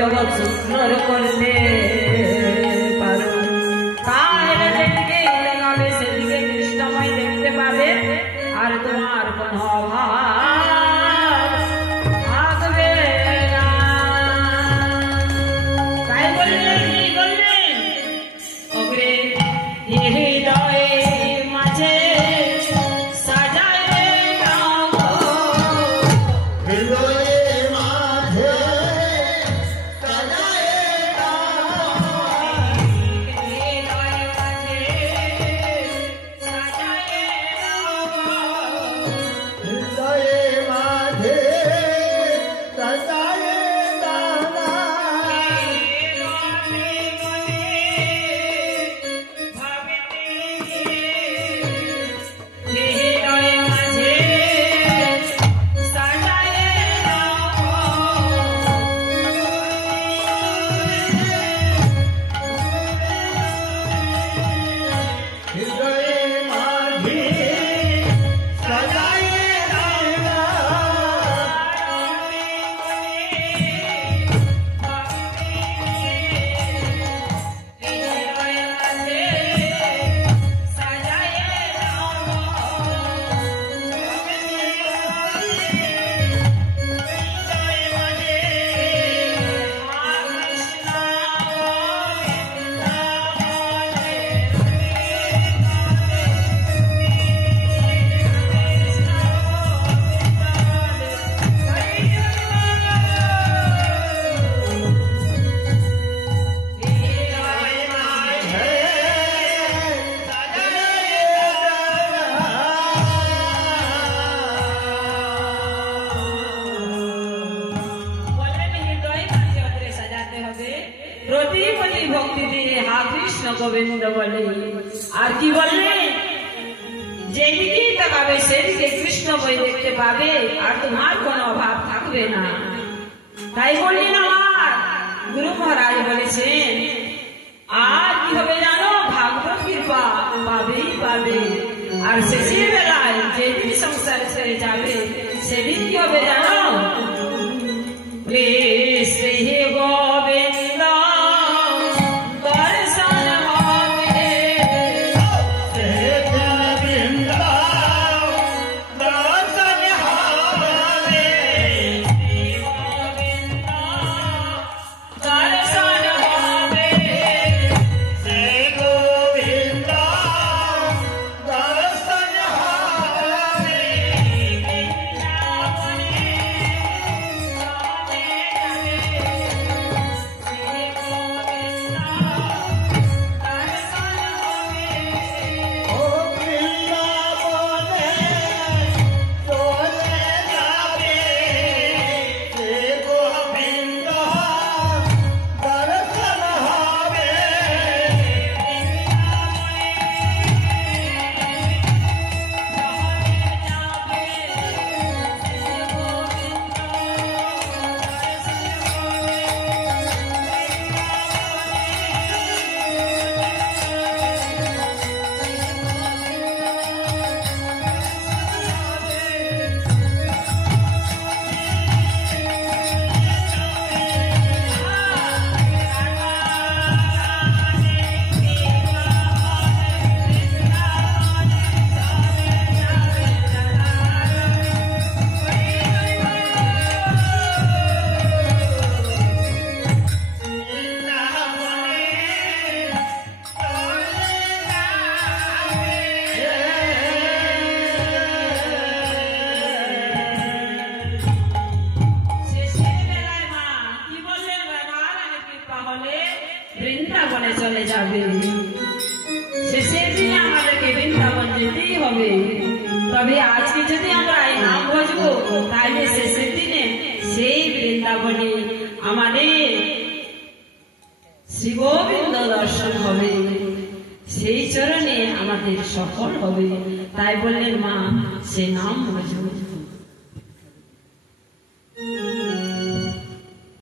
জগৎ সুন্দর করতে পারো তাহলে যেদিকে লাগাবে সেদিকে কৃষ্ণময় দেখতে পাবে আর তোমার কোনো অভাব থাকবে না। তাই বললেন কি বললেন ওরে হৃদয়ে মাঝে সাজায় দাও হৃদয়ে ভক্তি দিয়ে হা কৃষ্ণ গোবিন্দ বলে আর কি বললে যেদিকে তাকাবে সেদিকে কৃষ্ণময় দেখতে পাবে আর তোমার কোনো অভাব থাকবে না। তাই বললেন আমার গুরু মহারাজ বলেছেন আর কি হবে জানো ভাগবত কৃপা পাবেই পাবে আর শেষের বেলায় যেদিন সংসার ছেড়ে যাবে সেদিন কি হবে জানো শ্রী গোবিন্দ বৃন্দাবনে চলে যাবে শেষের দিনে আমাদেরকে বৃন্দাবন যেতেই হবে। তবে আজকে যদি আমরা এই নাম ভজবো তাহলে শেষের দিনে সেই বৃন্দাবনে আমাদের শ্রী গোবিন্দ দর্শন হবে। সেই চরণে আমাদের সফল হবে। তাই বললেন মা, সে নাম ভজ।